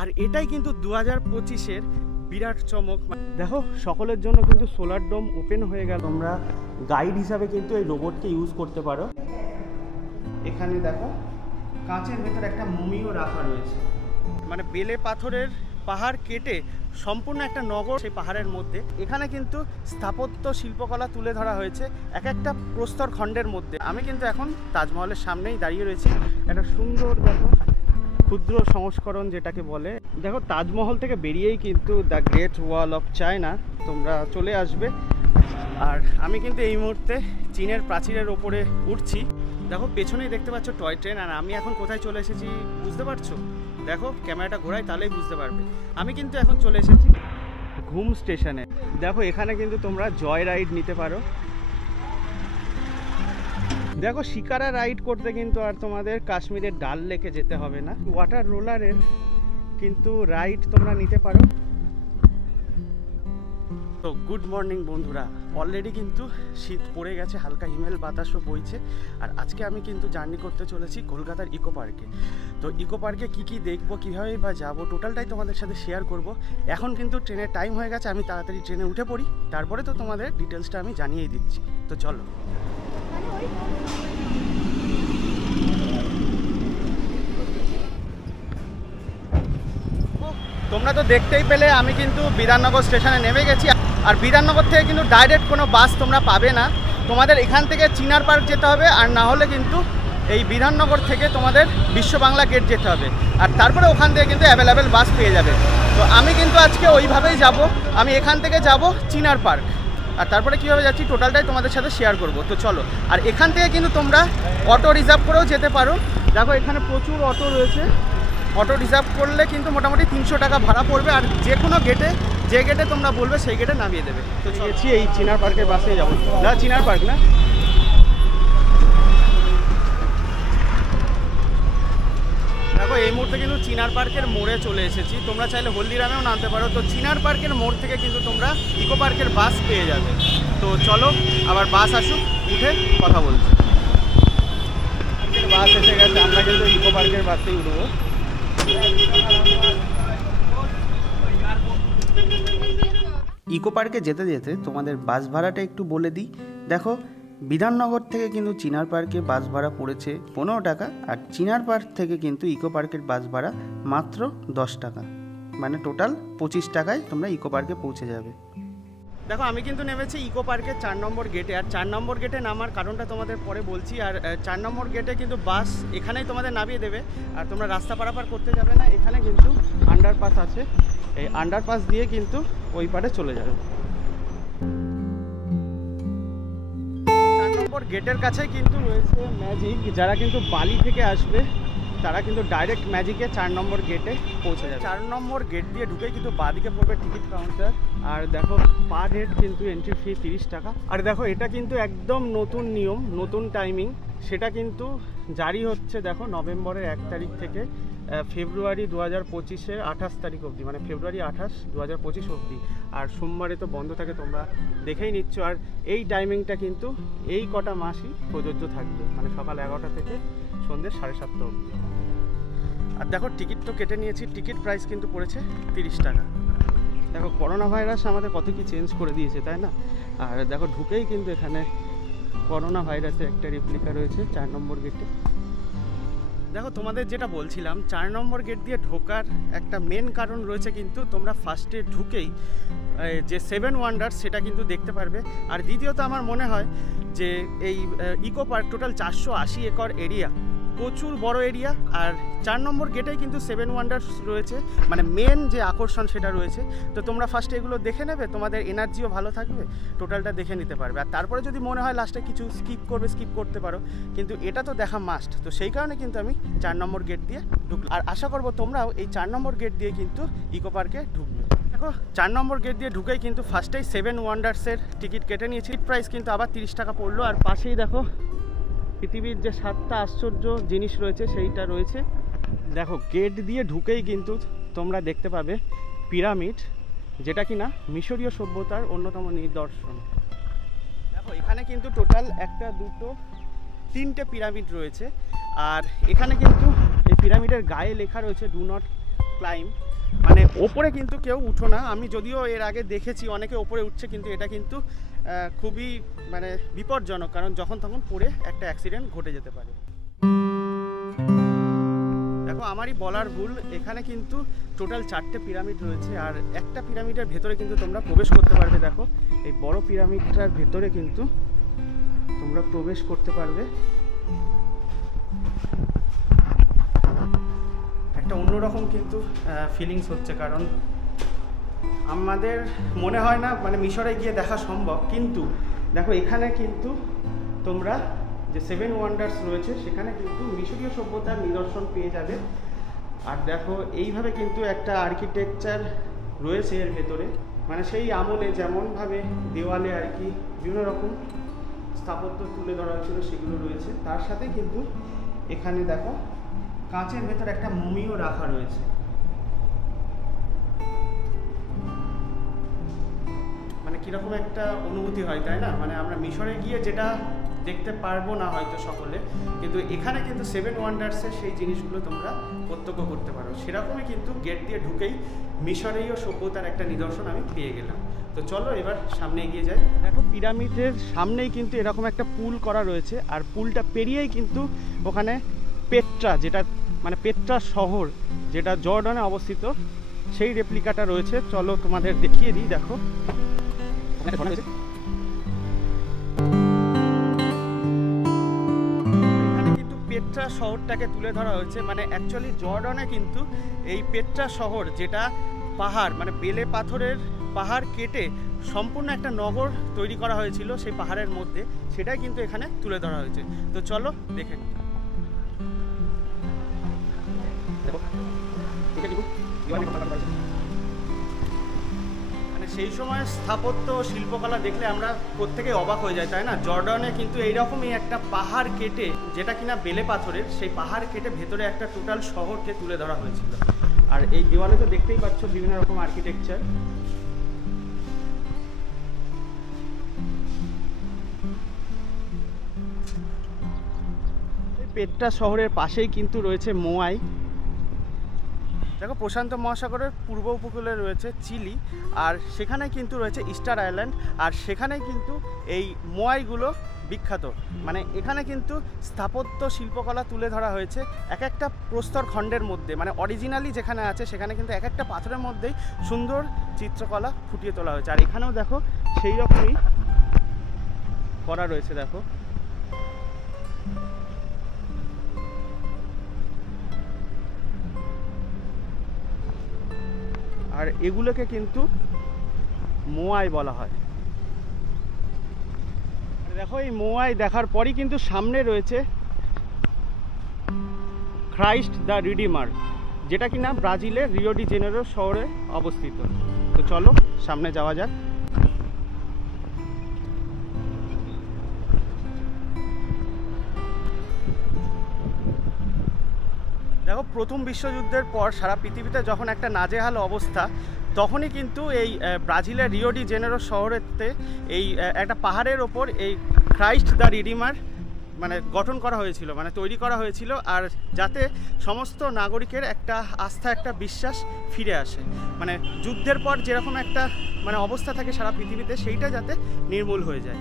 আর এটাই কিন্তু 2025-এর বিরাট চমক। দেখো সকলের জন্য কিন্তু সোলার ডোম ওপেন হয়ে গেল। তোমরা গাইড হিসাবে কিন্তু এই রোবটকে ইউজ করতে পারো। এখানে দেখো কাঁচের ভেতর একটা মমিও রাখা রয়েছে, মানে বেলে পাথরের পাহাড় কেটে সম্পূর্ণ একটা নগর সেই পাহাড়ের মধ্যে। এখানে কিন্তু স্থাপত্য শিল্পকলা তুলে ধরা হয়েছে এক একটা প্রস্তর খণ্ডের মধ্যে। আমি কিন্তু এখন তাজমহলের সামনেই দাঁড়িয়ে রয়েছি। একটা সুন্দর দেখো ক্ষুদ্র সংস্করণ যেটাকে বলে। দেখো তাজমহল থেকে বেরিয়েই কিন্তু the great wall of China তোমরা চলে আসবে। আর আমি কিন্তু এই মুহূর্তে চীনের প্রাচীরের ওপরে উঠছি। দেখো পেছনেই দেখতে পাচ্ছ টয় ট্রেন। আর আমি এখন কোথায় চলে এসেছি বুঝতে পারছো? দেখো ক্যামেরাটা ঘোরাই তাহলেই বুঝতে পারবে। আমি কিন্তু এখন চলে এসেছি ঘুম স্টেশনে। দেখো এখানে কিন্তু তোমরা জয় রাইড নিতে পারো। দেখো শিকারা রাইড করতে কিন্তু আর তোমাদের কাশ্মীরের ডাল লেকে যেতে হবে না। ওয়াটার রোলারের কিন্তু রাইড তোমরা নিতে পারো। তো গুড মর্নিং বন্ধুরা, অলরেডি কিন্তু শীত পড়ে গেছে, হালকা হিমেল বাতাসও বইছে। আর আজকে আমি কিন্তু জার্নি করতে চলেছি কলকাতার ইকো পার্কে। তো ইকো পার্কে কী কী দেখবো, কীভাবে বা যাবো, টোটালটাই তোমাদের সাথে শেয়ার করব। এখন কিন্তু ট্রেনের টাইম হয়ে গেছে, আমি তাড়াতাড়ি ট্রেনে উঠে পড়ি, তারপরে তো তোমাদের ডিটেলসটা আমি জানিয়েই দিচ্ছি। তো চলো। তোমরা তো দেখতেই পেলে আমি কিন্তু বিধাননগর স্টেশনে নেমে গেছি। আর বিধাননগর থেকে কিন্তু ডাইরেক্ট কোনো বাস তোমরা পাবে না, তোমাদের এখান থেকে চিনার পার্ক যেতে হবে। আর না হলে কিন্তু এই বিধাননগর থেকে তোমাদের বিশ্ব বাংলা গেট যেতে হবে। আর তারপরে ওখান থেকে কিন্তু অ্যাভেলেবেল বাস পেয়ে যাবে। তো আমি কিন্তু আজকে ওইভাবেই যাব। আমি এখান থেকে যাব চিনার পার্ক, আর তারপরে কীভাবে যাচ্ছি টোটালটাই তোমাদের সাথে শেয়ার করব। তো চলো। আর এখান থেকে কিন্তু তোমরা অটো রিজার্ভ করেও যেতে পারো। দেখো এখানে প্রচুর অটো রয়েছে। অটো রিজার্ভ করলে কিন্তু মোটামুটি 300 টাকা ভাড়া পড়বে। আর যে কোনো গেটে, যে গেটে তোমরা বলবে সেই গেটে নামিয়ে দেবে। তো চলেছি এই চিনার পার্কের বাসে যাবো। না চিনার পার্ক না, দেখো এই মুহূর্তে কিন্তু চিনার পার্কের মোড়ে চলে এসেছি। তোমরা চাইলে হলদিরামেও নামতে পারো। তো চিনার পার্কের মোড় থেকে কিন্তু তোমরা ইকো পার্কের বাস পেয়ে যাবে। তো চলো আবার বাস আসুক, উঠে কথা বলছি। বাস এসে গেছে, আমরা কিন্তু ইকো পার্কের বাসেই উঠবো। ইকো পার্কে যেতে যেতে তোমাদের বাস ভাড়াটা একটু বলে দিই। দেখো বিধাননগর থেকে কিন্তু চিনার পার্কে বাস ভাড়া পড়েছে 15 টাকা। আর চিনার পার্ক থেকে কিন্তু ইকো পার্কের বাস ভাড়া মাত্র 10 টাকা, মানে টোটাল 25 টাকায় তোমরা ইকো পার্কে পৌঁছে যাবে। দেখো আমি কিন্তু নেমেছি ইকো পার্কের 4 নম্বর গেটে। আর 4 নম্বর গেটে নামার কারণটা তোমাদের পরে বলছি। আর 4 নম্বর গেটে কিন্তু বাস এখানেই তোমাদের নামিয়ে দেবে। আর তোমরা রাস্তা পারাপার করতে যাবে না, এখানে কিন্তু আন্ডারপাস আছে। এই আন্ডারপাস দিয়ে কিন্তু ওই পারে চলে যাবে। 4 নম্বর গেটের কাছে কিন্তু রয়েছে ম্যাজিক। যারা কিন্তু বালি থেকে আসবে তারা কিন্তু ডাইরেক্ট ম্যাজিকে 4 নম্বর গেটে পৌঁছে যাবে। 4 নম্বর গেট দিয়ে ঢুকে কিন্তু বাঁদিকে পড়বে টিকিট কাউন্টার। আর দেখো পার হেড কিন্তু এন্ট্রি ফি 30 টাকা। আর দেখো এটা কিন্তু একদম নতুন নিয়ম, নতুন টাইমিং, সেটা কিন্তু জারি হচ্ছে দেখো নভেম্বরের 1 তারিখ থেকে ফেব্রুয়ারি 2025-এর 28 তারিখ অবধি, মানে ফেব্রুয়ারি 28, 2025 অবধি। আর সোমবারে তো বন্ধ থাকে, তোমরা দেখেই নিচ্ছ। আর এই টাইমিংটা কিন্তু এই কটা মাসই প্রযোজ্য থাকবে, মানে সকাল 11টা থেকে সন্ধ্যে 7:30 অবধি। আর দেখো টিকিট তো কেটে নিয়েছি, টিকিট প্রাইস কিন্তু পড়েছে 30 টাকা। দেখো করোনা ভাইরাস আমাদের কত কি চেঞ্জ করে দিয়েছে, তাই না? আর দেখো ঢুকেই কিন্তু এখানে করোনা ভাইরাসের একটা রেপ্লিকা রয়েছে 4 নম্বর গেটে। দেখো তোমাদের যেটা বলছিলাম, 4 নম্বর গেট দিয়ে ঢোকার একটা মেন কারণ রয়েছে কিন্তু তোমরা ফার্স্টে ঢুকেই যে 7 ওয়ান্ডার্স সেটা কিন্তু দেখতে পারবে। আর দ্বিতীয়ত আমার মনে হয় যে এই eco park total 480 acre area, প্রচুর বড় এরিয়া। আর 4 নম্বর গেটেই কিন্তু 7 ওয়ান্ডার্স রয়েছে, মানে মেন যে আকর্ষণ সেটা রয়েছে। তো তোমরা ফার্স্টে এগুলো দেখে নেবে, তোমাদের এনার্জিও ভালো থাকবে, টোটালটা দেখে নিতে পারবে। আর তারপরে যদি মনে হয় লাস্টে কিছু স্কিপ করবে, স্কিপ করতে পারো, কিন্তু এটা তো দেখা মাস্ট। তো সেই কারণে কিন্তু আমি 4 নম্বর গেট দিয়ে ঢুকলাম। আর আশা করবো তোমরাও এই 4 নম্বর গেট দিয়ে কিন্তু ইকো পার্কে ঢুকবে। দেখো 4 নম্বর গেট দিয়ে ঢুকেই কিন্তু ফার্স্টেই 7 ওয়ান্ডার্সের টিকিট কেটে নিয়েছি। প্রাইস কিন্তু আবার 30 টাকা পড়লো। আর পাশেই দেখো পৃথিবীর যে 7টা আশ্চর্য জিনিস রয়েছে সেইটা রয়েছে। দেখো গেট দিয়ে ঢুকেই কিন্তু তোমরা দেখতে পাবে পিরামিড, যেটা কিনা মিশরীয় সভ্যতার অন্যতম নিদর্শন। দেখো এখানে কিন্তু টোটাল 1, 2, 3টে পিরামিড রয়েছে। আর এখানে কিন্তু এই পিরামিডের গায়ে লেখা রয়েছে ডু নট ক্লাইম্ব, মানে ওপরে কিন্তু কেউ উঠো না। আমি যদিও এর আগে দেখেছি অনেকে ওপরে উঠছে, কিন্তু এটা কিন্তু খুবই মানে বিপজ্জনক, কারণ যখন তখন পড়ে একটা অ্যাক্সিডেন্ট ঘটে যেতে পারে। দেখো আমারই বলার ভুল, এখানে কিন্তু টোটাল 4টে পিরামিড রয়েছে, আর একটা পিরামিডের ভেতরে কিন্তু তোমরা প্রবেশ করতে পারবে। দেখো এই বড় পিরামিডটার ভেতরে কিন্তু তোমরা প্রবেশ করতে পারবে। একটা অন্যরকম কিন্তু ফিলিংস হচ্ছে, কারণ আমাদের মনে হয় না মানে মিশরে গিয়ে দেখা সম্ভব, কিন্তু দেখো এখানে কিন্তু তোমরা যে 7 ওয়ান্ডার্স রয়েছে সেখানে কিন্তু মিশরীয় সভ্যতার নিদর্শন পেয়ে যাবে। আর দেখো এইভাবে কিন্তু একটা আর্কিটেকচার রয়েছে এর ভেতরে, মানে সেই আমলে যেমনভাবে দেওয়ালে আর কি বিভিন্ন রকম স্থাপত্য তুলে ধরা হয়েছিল সেগুলো রয়েছে। তার সাথে কিন্তু এখানে দেখো কাঁচের ভেতর একটা মমিও রাখা রয়েছে। মানে কীরকম একটা অনুভূতি হয় তাই না, মানে আমরা মিশরে গিয়ে যেটা দেখতে পারবো না হয়তো সকলে, কিন্তু এখানে কিন্তু 7 ওয়ান্ডার্সের সেই জিনিসগুলো তোমরা প্রত্যক্ষ করতে পারো। সেরকমই কিন্তু গেট দিয়ে ঢুকেই মিশরীয় সভ্যতার একটা নিদর্শন আমি পেয়ে গেলাম। তো চলো এবার সামনে এগিয়ে যাই। দেখো পিরামিডের সামনেই কিন্তু এরকম একটা পুল করা রয়েছে, আর পুলটা পেরিয়েই কিন্তু ওখানে পেট্রা, যেটা মানে পেট্রা শহর যেটা জর্ডানে অবস্থিত, সেই রেপ্লিকাটা রয়েছে। চলো তোমাদের দেখিয়ে দিই। দেখো এখানে কিন্তু পেট্রা শহরটাকে তুলে ধরা হয়েছে। মানে অ্যাকচুয়ালি জর্ডানে কিন্তু এই পেট্রা শহর, যেটা পাহাড় মানে বেলে পাথরের পাহাড় কেটে সম্পূর্ণ একটা নগর তৈরি করা হয়েছিল সেই পাহাড়ের মধ্যে, সেটাই কিন্তু এখানে তুলে ধরা হয়েছে। তো চলো দেখে নিই। মানে সেই সময় স্থাপত্য শিল্পকলা দেখলে আমরা প্রত্যেকেই অবাক হয়ে যায় তাই না। জর্ডানে কিন্তু এইরকমই একটা পাহাড় কেটে, যেটা কিনা বেলে পাথরের, সেই পাহাড় কেটে ভেতরে একটা টোটাল শহরকে তুলে ধরা হয়েছিল। আর এই দেওয়ালে তো দেখতেই পাচ্ছ বিভিন্ন রকম আর্কিটেকচার। পেট্রা শহরের পাশেই কিন্তু রয়েছে মোয়াই। দেখো প্রশান্ত মহাসাগরের পূর্ব উপকূলে রয়েছে চিলি, আর সেখানে কিন্তু রয়েছে ইস্টার আইল্যান্ড, আর সেখানে কিন্তু এই মোয়াইগুলো বিখ্যাত। মানে এখানে কিন্তু স্থাপত্য শিল্পকলা তুলে ধরা হয়েছে এক একটা প্রস্তর খণ্ডের মধ্যে, মানে অরিজিনালি যেখানে আছে সেখানে কিন্তু এক একটা পাথরের মধ্যেই সুন্দর চিত্রকলা ফুটিয়ে তোলা হয়েছে। আর এখানেও দেখো সেই রকমই করা রয়েছে। দেখো আর এগুলোকে কিন্তু মোয়াই বলা হয়। দেখো এই মোয়াই দেখার পরই কিন্তু সামনে রয়েছে ক্রাইস্ট দ্য রিডিমার, যেটা কিনা ব্রাজিলের রিও ডি জেনেরো শহরে অবস্থিত। তো চলো সামনে যাওয়া যাক। দেখো প্রথম বিশ্বযুদ্ধের পর সারা পৃথিবীতে যখন একটা নাজেহাল অবস্থা, তখনই কিন্তু এই ব্রাজিলের রিও ডি জেনেরো শহরেতে এই একটা পাহাড়ের ওপর এই ক্রাইস্ট দ্য রিডিমার মানে গঠন করা হয়েছিল, মানে তৈরি করা হয়েছিল, আর যাতে সমস্ত নাগরিকের একটা আস্থা, একটা বিশ্বাস ফিরে আসে। মানে যুদ্ধের পর যেরকম একটা মানে অবস্থা থাকে সারা পৃথিবীতে, সেইটা যাতে নির্মূল হয়ে যায়।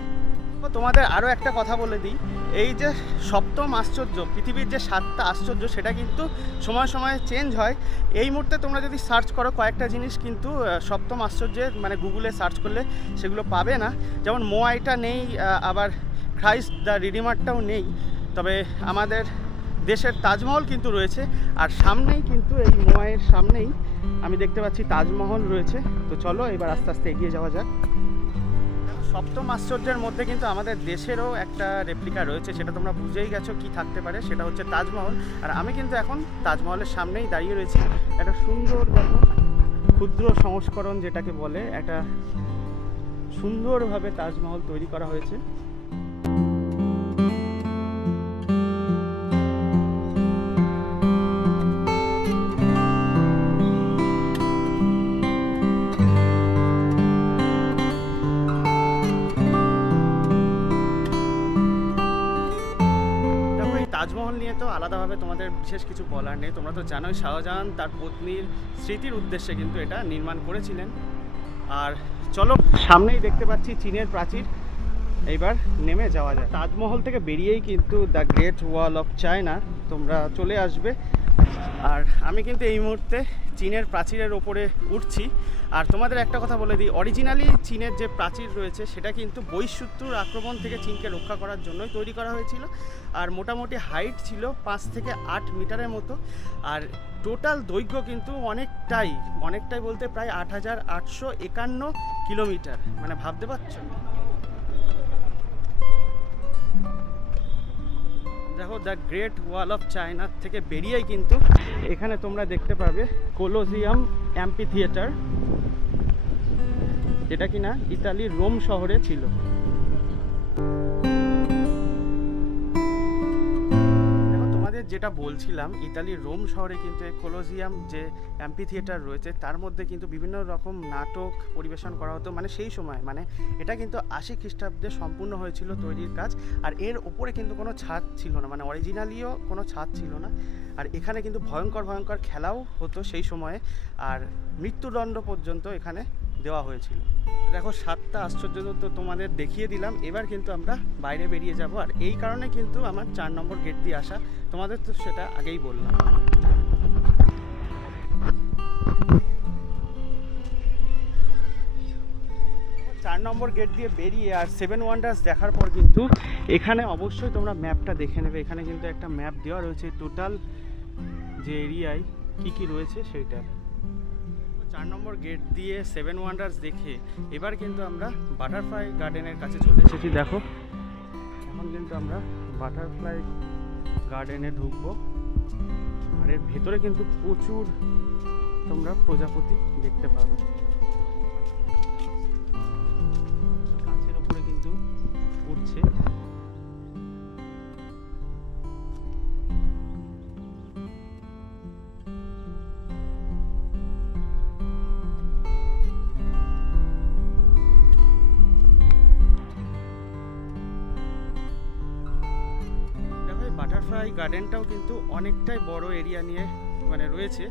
তোমাদের আরও একটা কথা বলে দিই, এই যে সপ্তম আশ্চর্য, পৃথিবীর যে 7টা আশ্চর্য, সেটা কিন্তু সময় সময় চেঞ্জ হয়। এই মুহূর্তে তোমরা যদি সার্চ করো কয়েকটা জিনিস কিন্তু সপ্তম আশ্চর্যের মানে গুগলে সার্চ করলে সেগুলো পাবে না। যেমন মোয়াইটা নেই, আবার ক্রাইস্ট দ্য রিডিমারটাও নেই, তবে আমাদের দেশের তাজমহল কিন্তু রয়েছে। আর সামনেই কিন্তু এই মোয়াইয়ের সামনেই আমি দেখতে পাচ্ছি তাজমহল রয়েছে। তো চলো এবার আস্তে আস্তে এগিয়ে যাওয়া যাক। সপ্তম আশ্চর্যের মধ্যে কিন্তু আমাদের দেশেরও একটা রেপ্লিকা রয়েছে, সেটা তোমরা বুঝেই গেছো কি থাকতে পারে, সেটা হচ্ছে তাজমহল। আর আমি কিন্তু এখন তাজমহলের সামনেই দাঁড়িয়ে রয়েছি। একটা সুন্দর দেখো ক্ষুদ্র সংস্করণ যেটাকে বলে, একটা সুন্দরভাবে তাজমহল তৈরি করা হয়েছে। তাজমহল নিয়ে তো আলাদাভাবে তোমাদের বিশেষ কিছু বলার নেই, তোমরা তো জানোই শাহজাহান তার পত্নীর স্মৃতির উদ্দেশ্যে কিন্তু এটা নির্মাণ করেছিলেন। আর চলো, সামনেই দেখতে পাচ্ছি চীনের প্রাচীর, এইবার নেমে যাওয়া যায়। তাজমহল থেকে বেরিয়েই কিন্তু the great wall of China তোমরা চলে আসবে। আর আমি কিন্তু এই মুহূর্তে চীনের প্রাচীরের ওপরে উঠছি। আর তোমাদের একটা কথা বলে দিই, অরিজিনালি চীনের যে প্রাচীর রয়েছে সেটা কিন্তু বহিঃশত্রুর আক্রমণ থেকে চীনকে রক্ষা করার জন্যই তৈরি করা হয়েছিল। আর মোটামুটি হাইট ছিল 5 থেকে 8 মিটারের মতো। আর টোটাল দৈর্ঘ্য কিন্তু অনেকটাই বলতে প্রায় 8851 কিলোমিটার, মানে ভাবতে পারছো। দেখো the great wall of China থেকে বেরিয়েই কিন্তু এখানে তোমরা দেখতে পাবে কোলোজিয়াম অ্যাম্পি থিয়েটার, যেটা কিনা ইতালির রোম শহরে ছিল। যেটা বলছিলাম, ইতালির রোম শহরে কিন্তু এই কোলোজিয়াম যে অ্যাম্পি থিয়েটার রয়েছে তার মধ্যে কিন্তু বিভিন্ন রকম নাটক পরিবেশন করা হতো, মানে সেই সময়, মানে এটা কিন্তু 80 খ্রিস্টাব্দে সম্পূর্ণ হয়েছিল তৈরির কাজ। আর এর ওপরে কিন্তু কোনো ছাদ ছিল না, মানে অরিজিনালিও কোনো ছাদ ছিল না। আর এখানে কিন্তু ভয়ঙ্কর খেলাও হতো সেই সময়ে, আর মৃত্যুদণ্ড পর্যন্ত এখানে দেওয়া হয়েছিল। দেখো 7টা আশ্চর্য তো তোমাদের দেখিয়ে দিলাম, এবার কিন্তু আমরা বাইরে বেরিয়ে যাব। আর এই কারণে কিন্তু আমার 4 নম্বর গেট দিয়ে আসা, তোমাদের তো সেটা আগেই বললাম। 4 নম্বর গেট দিয়ে বেরিয়ে আর 7 ওয়ান্ডার্স দেখার পর কিন্তু এখানে অবশ্যই তোমরা ম্যাপটা দেখে নেবে। এখানে কিন্তু একটা ম্যাপ দেওয়া রয়েছে টোটাল যে এরিয়ায় কি রয়েছে সেইটা। 4 নম্বর গেট দিয়ে 7 ওয়ান্ডার্স দেখে এবার কিন্তু আমরা বাটারফ্লাই গার্ডেনের কাছে চলে এসেছি। দেখো এখন কিন্তু আমরা বাটারফ্লাই গার্ডেনে ঢুকবো। আর এর ভেতরে কিন্তু প্রচুর তোমরা প্রজাপতি দেখতে পাবে। গাছের উপরে কিন্তু উঠছে। বাটারফ্লাই গার্ডেনটাও কিন্তু অনেকটাই বড় এরিয়া নিয়ে মানে রয়েছে।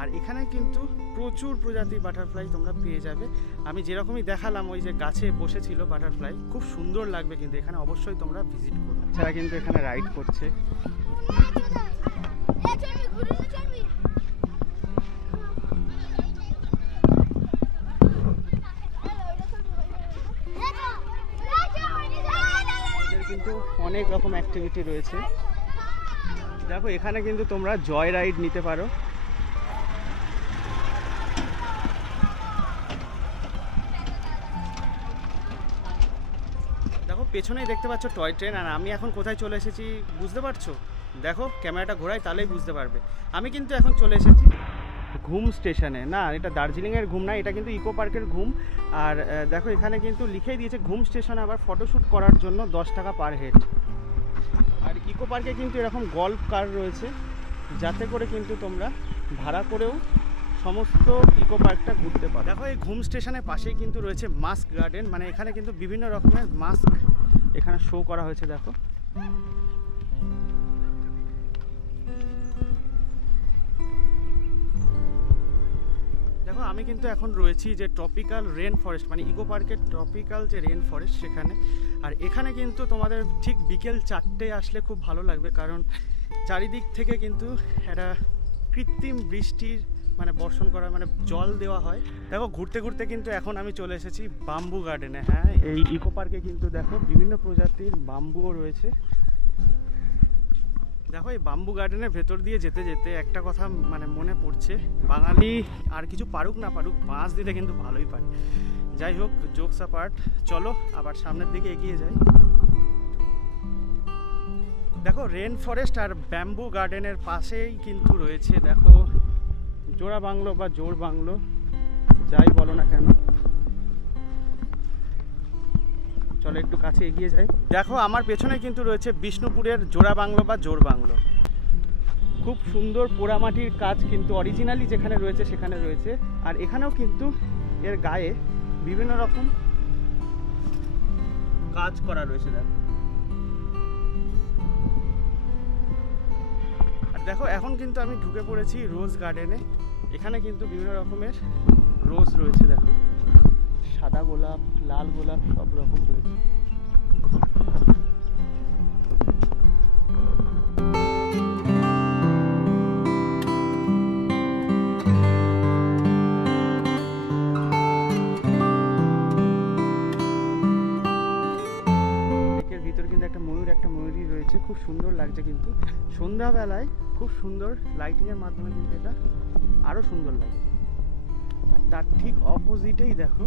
আর এখানে কিন্তু প্রচুর প্রজাতির বাটারফ্লাই তোমরা পেয়ে যাবে। আমি যেরকমই দেখালাম ওই যে গাছে বসেছিল বাটারফ্লাই, খুব সুন্দর লাগবে কিন্তু এখানে অবশ্যই তোমরা ভিজিট করো। তারা কিন্তু এখানে রাইড করছে। কিন্তু অনেক রকম অ্যাক্টিভিটি রয়েছে। দেখো এখানে কিন্তু তোমরা জয় রাইড নিতে পারো। দেখো পেছনেই দেখতে পাচ্ছ টয় ট্রেন। আর আমি এখন কোথায় চলে এসেছি বুঝতে পারছো? দেখো ক্যামেরাটা ঘোরাই তাহলেই বুঝতে পারবে। আমি কিন্তু এখন চলে এসেছি ঘুম স্টেশনে। না, এটা দার্জিলিংয়ের ঘুম না, এটা কিন্তু ইকো পার্কের ঘুম। আর দেখো এখানে কিন্তু লিখেই দিয়েছে ঘুম স্টেশনে আবার ফটোশ্যুট করার জন্য 10 টাকা পার হেড। আর ইকো পার্কে কিন্তু এরকম গল্ফ কার রয়েছে, যাতে করে কিন্তু তোমরা ভাড়া করেও সমস্ত ইকো পার্কটা ঘুরতে পারো। দেখো এই ঘুম স্টেশনের পাশেই কিন্তু রয়েছে মাস্ক গার্ডেন, মানে এখানে কিন্তু বিভিন্ন রকমের মাস্ক এখানে শো করা হয়েছে। দেখো দেখো আমি কিন্তু এখন রয়েছি যে ট্রপিক্যাল রেন ফরেস্ট, মানে ইকো পার্কের ট্রপিক্যাল যে রেন ফরেস্ট সেখানে। আর এখানে কিন্তু তোমাদের ঠিক বিকেল 4টে আসলে খুব ভালো লাগবে, কারণ চারিদিক থেকে কিন্তু একটা কৃত্রিম বৃষ্টির মানে বর্ষণ করা, মানে জল দেওয়া হয়। দেখো ঘুরতে ঘুরতে কিন্তু এখন আমি চলে এসেছি বাম্বু গার্ডেনে। হ্যাঁ, এই ইকো পার্কে কিন্তু দেখো বিভিন্ন প্রজাতির বাম্বুও রয়েছে। দেখো এই বাম্বু গার্ডেনের ভেতর দিয়ে যেতে যেতে একটা কথা মানে মনে পড়ছে, বাঙালি আর কিছু পারুক না পারুক বাঁশ দিতে কিন্তু ভালোই পারে। যাই হোক, জোকস অ্যাপার্ট, চলো আবার সামনের দিকে এগিয়ে যাই। দেখো রেন ফরেস্ট আর ব্যাম্বু গার্ডেনের পাশেই কিন্তু রয়েছে দেখো জোড়া বাংলো বা জোর বাংলো, যাই বলো না কেন। চলো একটু কাছে এগিয়ে যাই। দেখো আমার পেছনে কিন্তু রয়েছে বিষ্ণুপুরের জোড়া বাংলো বা জোর বাংলো। খুব সুন্দর পোড়ামাটির কাজ কিন্তু অরিজিনালি যেখানে রয়েছে সেখানে রয়েছে। আর এখানেও কিন্তু এর গায়ে বিভিন্ন রকম কাজ করা রয়েছে। দেখো দেখো এখন কিন্তু আমি ঢুকে পড়েছি রোজ গার্ডেনে। এখানে কিন্তু বিভিন্ন রকমের রোজ রয়েছে, দেখো সাদা গোলাপ, লাল গোলাপ সব রকম রয়েছে। একটা ময়ূরী রয়েছে, খুব সুন্দর লাগছে। কিন্তু সন্ধ্যাবেলায় খুব সুন্দর লাইটিংয়ের মাধ্যমে কিন্তু এটা আরও সুন্দর লাগে। আর তার ঠিক অপোজিটেই দেখো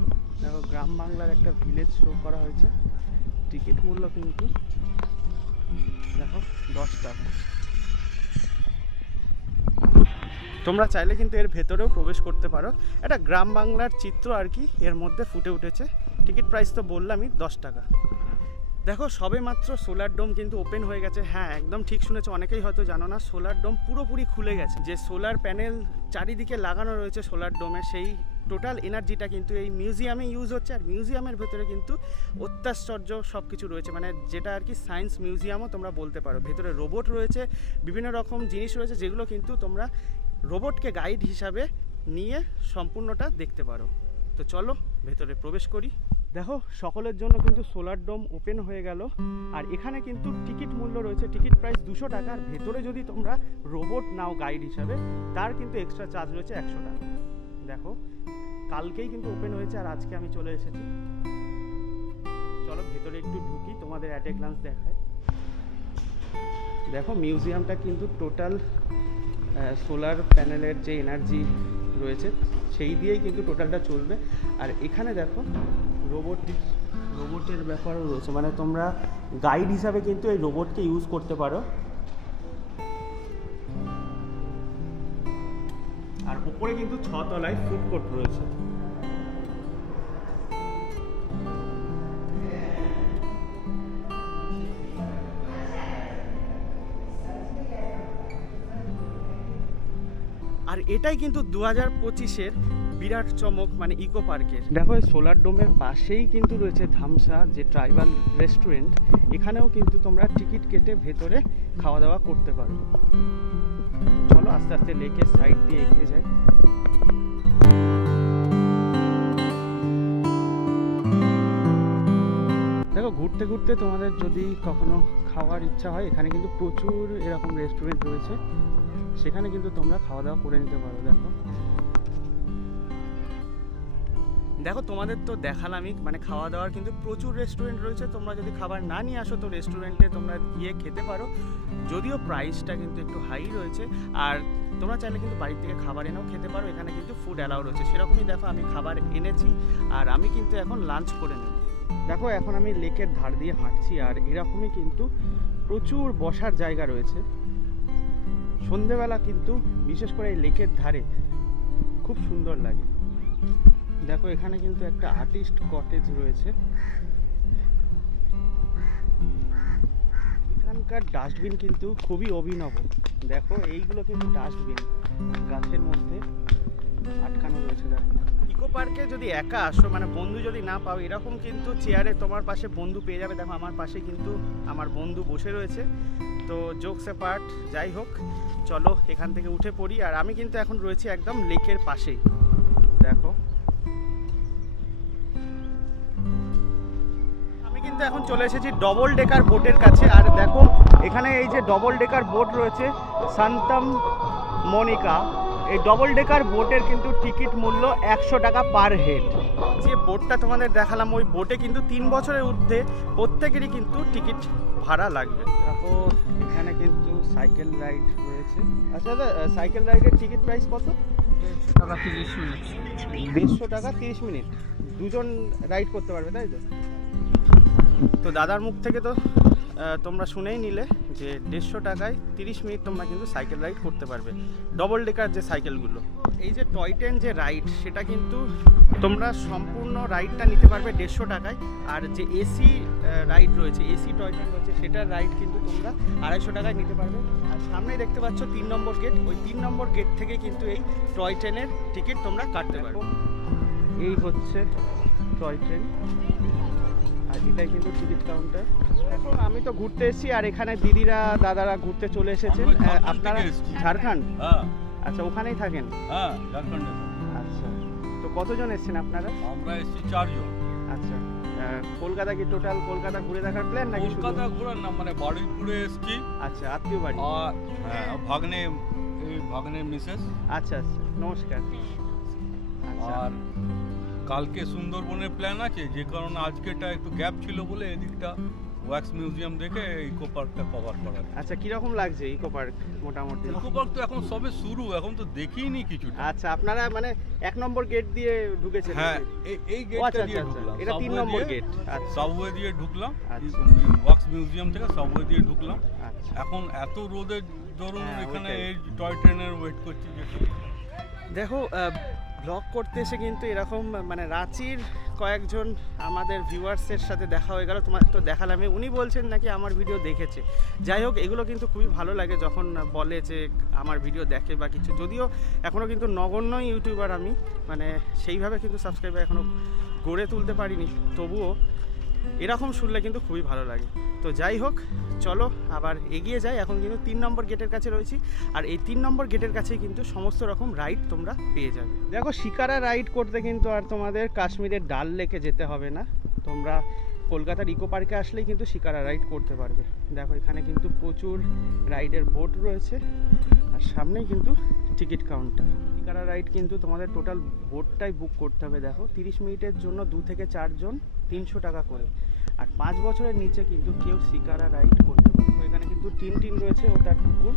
গ্রাম বাংলার একটা ভিলেজ শো করা হয়েছে। টিকিট মূল্য কিন্তু দেখো 10 টাকা। তোমরা চাইলে কিন্তু এর ভেতরেও প্রবেশ করতে পারো। এটা গ্রাম বাংলার চিত্র আর কি এর মধ্যে ফুটে উঠেছে। টিকিট প্রাইস তো বললামই 10 টাকা। দেখো সবে মাত্র সোলার ডোম কিন্তু ওপেন হয়ে গেছে। হ্যাঁ একদম ঠিক শুনেছো, অনেকেই হয়তো জানো না, সোলার ডোম পুরোপুরি খুলে গেছে। যে সোলার প্যানেল চারিদিকে লাগানো রয়েছে সোলার ডোমে, সেই টোটাল এনার্জিটা কিন্তু এই মিউজিয়ামে ইউজ হচ্ছে। আর মিউজিয়ামের ভেতরে কিন্তু অত্যাশ্চর্য সব কিছু রয়েছে, মানে যেটা আর কি সায়েন্স মিউজিয়ামও তোমরা বলতে পারো। ভেতরে রোবট রয়েছে, বিভিন্ন রকম জিনিস রয়েছে যেগুলো কিন্তু তোমরা রোবটকে গাইড হিসাবে নিয়ে সম্পূর্ণটা দেখতে পারো। তো চলো ভেতরে প্রবেশ করি। দেখো সকলের জন্য কিন্তু সোলার ডোম ওপেন হয়ে গেল। আর এখানে কিন্তু টিকিট মূল্য রয়েছে, টিকিট প্রাইস 200 টাকা। আর ভেতরে যদি তোমরা রোবট নাও গাইড হিসাবে, তার কিন্তু এক্সট্রা চার্জ রয়েছে 100 টাকা। দেখো কালকেই কিন্তু ওপেন হয়েছে আর আজকে আমি চলে এসেছি। চলো ভেতরে একটু ঢুকি, তোমাদের অ্যাট এ গ্লান্স দেখায়। দেখো মিউজিয়ামটা কিন্তু টোটাল সোলার প্যানেলের যে এনার্জি রয়েছে সেই দিয়েই কিন্তু টোটালটা চলবে। আর এখানে দেখো রোবটের ব্যাপারও রয়েছে, মানে তোমরা গাইড হিসাবে কিন্তু এই রোবটকে ইউজ করতে পারো। আর উপরে কিন্তু 6 তলায় ফুড কোর্ট রয়েছে। আর এটাই কিন্তু 2025-এর বিরাট চমক, মানে ইকো পার্কের। দেখো এই সোলার ডোমের পাশেই কিন্তু রয়েছে ধামসা, যে ট্রাইবাল রেস্টুরেন্ট। এখানেও কিন্তু তোমরা টিকিট কেটে ভেতরে খাওয়া দাওয়া করতে পারো। চলো আস্তে আস্তে লেকের সাইড দিয়ে এগিয়ে যাই। দেখো ঘুরতে ঘুরতে তোমাদের যদি কখনো খাওয়ার ইচ্ছা হয়, এখানে কিন্তু প্রচুর এরকম রেস্টুরেন্ট রয়েছে, সেখানে কিন্তু তোমরা খাওয়া দাওয়া করে নিতে পারো। দেখো তোমাদের তো দেখালামই, মানে খাওয়া দাওয়ার কিন্তু প্রচুর রেস্টুরেন্ট রয়েছে। তোমরা যদি খাবার না নিয়ে আসো তো রেস্টুরেন্টে তোমরা গিয়ে খেতে পারো, যদিও প্রাইসটা কিন্তু একটু হাই রয়েছে। আর তোমরা চাইলে কিন্তু বাড়ির থেকে খাবার এনেও খেতে পারো, এখানে কিন্তু ফুড অ্যালাউ রয়েছে। সেরকমই দেখো আমি খাবার এনেছি আর আমি কিন্তু এখন লাঞ্চ করে নেব। দেখো এখন আমি লেকের ধার দিয়ে হাঁটছি আর এরকমই কিন্তু প্রচুর বসার জায়গা রয়েছে। সন্ধেবেলা কিন্তু বিশেষ করে এই লেকের ধারে খুব সুন্দর লাগে। দেখো এখানে কিন্তু একটা আর্টিস্ট কটেজ রয়েছে। এখানকার ডাস্টবিন কিন্তু খুবই অভিনব। দেখো এইগুলো কিন্তু ডাস্টবিন গাছের মধ্যে আটকানো রয়েছে। দেখো ইকো পার্কে যদি একা আসো, মানে বন্ধু যদি না পাও, এরকম কিন্তু চেয়ারে তোমার পাশে বন্ধু পেয়ে যাবে। দেখো আমার পাশে কিন্তু আমার বন্ধু বসে রয়েছে। তো জোকস অ্যাপার্ট, যাই হোক চলো এখান থেকে উঠে পড়ি। আর আমি কিন্তু এখন রয়েছি একদম লেকের পাশেই। দেখো আমি কিন্তু এখন চলে এসেছি ডবল ডেকার বোটের কাছে। আর দেখো এখানে এই যে ডবল ডেকার বোট রয়েছে সান্তাম মনিকা, এই ডবল ডেকার বোটের কিন্তু টিকিট মূল্য 100 টাকা পার হেড। যে বোটটা তোমাদের দেখালাম ওই বোটে কিন্তু 3 বছরের ঊর্ধ্বে প্রত্যেকেরই কিন্তু টিকিট ভাড়া লাগবে। দেখো এখানে কিন্তু সাইকেল রাইড রয়েছে। আচ্ছা দাদা, সাইকেল রাইডের টিকিট প্রাইস কত? 150 টাকা 30 মিনিট। 150 টাকা 30 মিনিট, দুজন রাইড করতে পারবে তাই তো? তো দাদার মুখ থেকে তো তোমরা শুনেই নিলে যে 150 টাকায় 30 মিনিট তোমরা কিন্তু সাইকেল রাইড করতে পারবে, ডবল ডেকার যে সাইকেলগুলো। এই যে টয় ট্রেন যে রাইড, সেটা কিন্তু তোমরা সম্পূর্ণ রাইডটা নিতে পারবে 150 টাকায়। আর যে এসি রাইড রয়েছে, এসি টয় ট্রেন রয়েছে, সেটার রাইড কিন্তু তোমরা 250 টাকায় নিতে পারবে। আর সামনেই দেখতে পাচ্ছ 3 নম্বর গেট, ওই 3 নম্বর গেট থেকে কিন্তু এই টয় ট্রেনের টিকিট তোমরা কাটতে পারবে। এই হচ্ছে টয় ট্রেন। আর এটাই কিন্তু টিকিট কাউন্টার। এখন আমি তো ঘুরতে এসেছি আর এখানে দিদিরা দাদারা ঘুরতে চলে এসেছেন। আপনারা ঝাড়খণ্ড? হ্যাঁ। আচ্ছা, ওখানেই থাকেন? হ্যাঁ, ঝাড়খণ্ডে। আচ্ছা, তো কতজন এসেছেন আপনারা? আমরা এসেছি 4 জন। আচ্ছা, কলকাতা কি টোটাল কলকাতা ঘুরে দেখার প্ল্যান নাকি? কলকাতা ঘোরার না, মানে বারুইপুরে এসেছি। আচ্ছা, আত্মীয় বাড়ি। আর হ্যাঁ, ভাগ্নে মিসেস। আচ্ছা আচ্ছা, নমস্কার। আচ্ছা, আর কালকে সুন্দরবনের প্ল্যান আছে, যে কারণে আজকেটা একটু গ্যাপ ছিল বলে এদিকটা ওয়াক্স মিউজিয়াম দেখে ইকো পার্কটা কভার করা। আচ্ছা, কিরকম লাগছে ইকো পার্ক? মোটামুটি ইকো পার্ক তো এখন সবে শুরু, এখন তো দেখিনি কিছুটা। আচ্ছা, আপনারা মানে 1 নম্বর গেট দিয়ে ঢুকেছেন? হ্যাঁ, এই গেটটা দিয়ে ঢুকলাম। এটা 3 নম্বর গেট। আচ্ছা, সাবওয়ে দিয়ে ঢুকলাম। আচ্ছা, ওয়াক্স মিউজিয়াম থেকে সাবওয়ে দিয়ে ঢুকলাম। আচ্ছা, এখন এত রোদের ধরুন হ্যাঁ, এখানে ওইটাই। এই টয় ট্রেনের ওয়েট করছি। দেখো ব্লগ করতে এসে কিন্তু এরকম মানে রাঁচির কয়েকজন আমাদের ভিউয়ার্সের সাথে দেখা হয়ে গেল। তোমার তো দেখালামে, উনি বলছেন নাকি আমার ভিডিও দেখেছে। যাই হোক, এগুলো কিন্তু খুবই ভালো লাগে যখন বলে যে আমার ভিডিও দেখে বা কিছু। যদিও এখনও কিন্তু নগণ্য ইউটিউবার আমি, মানে সেইভাবে কিন্তু সাবস্ক্রাইবার এখনও গড়ে তুলতে পারিনি, তবুও এরকম শুনলে কিন্তু খুবই ভালো লাগে। তো যাই হোক, চলো আবার এগিয়ে যাই। এখন কিন্তু 3 নম্বর গেটের কাছে রয়েছি, আর এই 3 নম্বর গেটের কাছেই কিন্তু সমস্ত রকম রাইড তোমরা পেয়ে যাবে। দেখো, শিকারা রাইড করতে কিন্তু আর তোমাদের কাশ্মীরের ডাল লেকে যেতে হবে না। তোমরা কলকাতার ইকো পার্কে আসলেই কিন্তু শিকারা রাইড করতে পারবে। দেখো, এখানে কিন্তু প্রচুর রাইডের বোট রয়েছে, আর সামনেই কিন্তু টিকিট কাউন্টার। শিকারা রাইড কিন্তু তোমাদের টোটাল বোটটাই বুক করতে হবে। দেখো, 30 মিনিটের জন্য 2 থেকে 4 জন 300 টাকা করে, আর 5 বছরের নিচে কিন্তু কেউ শিকারা রাইড করতে পারে। এখানে কিন্তু টিন রয়েছে ও তার কুকুর।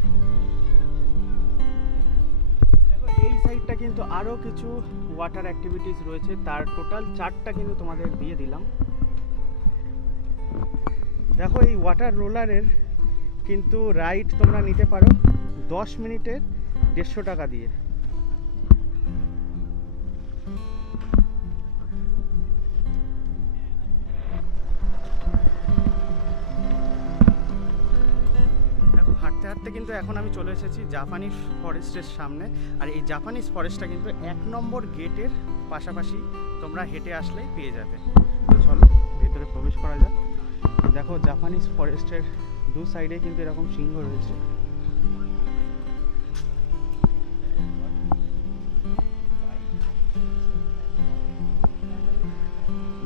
দেখো, এই সাইডটা কিন্তু আরও কিছু ওয়াটার অ্যাক্টিভিটিস রয়েছে, তার টোটাল 4টা কিন্তু তোমাদের দিয়ে দিলাম। দেখো, এই ওয়াটার রোলারের কিন্তু রাইড তোমরা নিতে পারো 10 মিনিটের 150 টাকা দিয়ে। হাঁটতে হাঁটতে কিন্তু এখন আমি চলে এসেছি জাপানিজ ফরেস্টের সামনে, আর এই জাপানিজ ফরেস্টটা কিন্তু 1 নম্বর গেটের পাশাপাশি তোমরা হেঁটে আসলেই পেয়ে যাবে। তো চলো ভেতরে প্রবেশ করা যাক। দেখো, জাপানিজ ফরেস্টের 2 সাইডে কিন্তু এরকম সিংহ রয়েছে।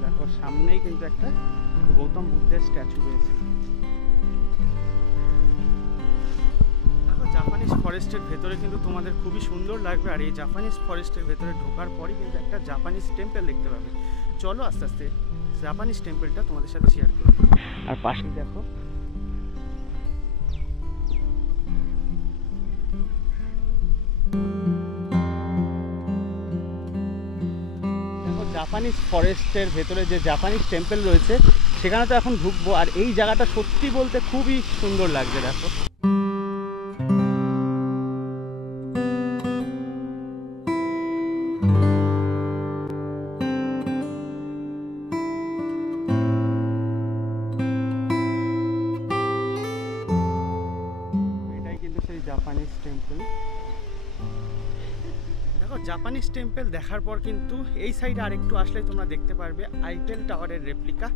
দেখো, সামনেই কিন্তু একটা গৌতম বুদ্ধের স্ট্যাচু রয়েছে। জাপানিজ ফরেস্টের ভেতরে কিন্তু তোমাদের খুবই সুন্দর লাগবে, আর এই জাপানিজ ফরেস্টের ভেতরে ঢোকার পরই কিন্তু একটা জাপানিজ টেম্পল দেখতে পাবে। চলো আস্তে আস্তে জাপানিজ টেম্পলটা তোমাদের সাথে শেয়ার করি। আর পাশেই দেখো, জাপানিজ ফরেস্টের ভেতরে যে জাপানিজ টেম্পল রয়েছে সেখানে তো এখন ঢুকবো, আর এই জায়গাটা সত্যি বলতে খুবই সুন্দর লাগছে। দেখো, জাপানিজ টেম্পল। দেখো, জাপানিজ টেম্পল দেখার পর কিন্তু এই সাইডে আরেকটু আসলে তোমরা দেখতে পারবে আইফেল টাওয়ারের রেপ্লিকা।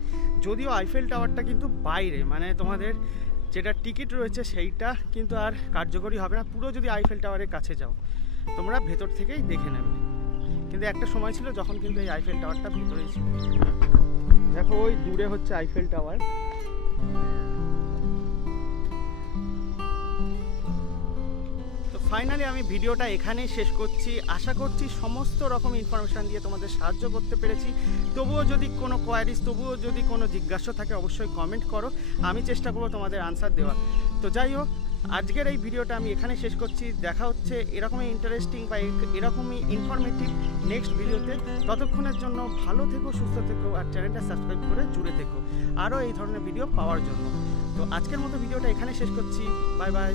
যদিও আইফেল টাওয়ারটা কিন্তু বাইরে, মানে তোমাদের যেটা টিকিট রয়েছে সেইটা কিন্তু আর কার্যকরী হবে না। পুরো যদি আইফেল টাওয়ারের কাছে যাও তোমরা ভেতর থেকেই দেখে নেবে, কিন্তু একটা সময় ছিল যখন কিন্তু এই আইফেল টাওয়ারটা ভেতরেই ছিল। দেখো, ওই দূরে হচ্ছে আইফেল টাওয়ার। ফাইনালি আমি ভিডিওটা এখানেই শেষ করছি। আশা করছি সমস্ত রকম ইনফরমেশান দিয়ে তোমাদের সাহায্য করতে পেরেছি। তবুও যদি কোনো কোয়ারিজ, তবুও যদি কোনো জিজ্ঞাসা থাকে অবশ্যই কমেন্ট করো, আমি চেষ্টা করবো তোমাদের আনসার দেওয়া। তো যাই হোক, আজকের এই ভিডিওটা আমি এখানে শেষ করছি। দেখা হচ্ছে এরকমই ইন্টারেস্টিং বা এরকমই ইনফরমেটিভ নেক্সট ভিডিওতে। ততক্ষণের জন্য ভালো থেকো, সুস্থ থেকো, আর চ্যানেলটা সাবস্ক্রাইব করে জুড়ে থেকো আরও এই ধরনের ভিডিও পাওয়ার জন্য। তো আজকের মতো ভিডিওটা এখানে শেষ করছি। Bye bye.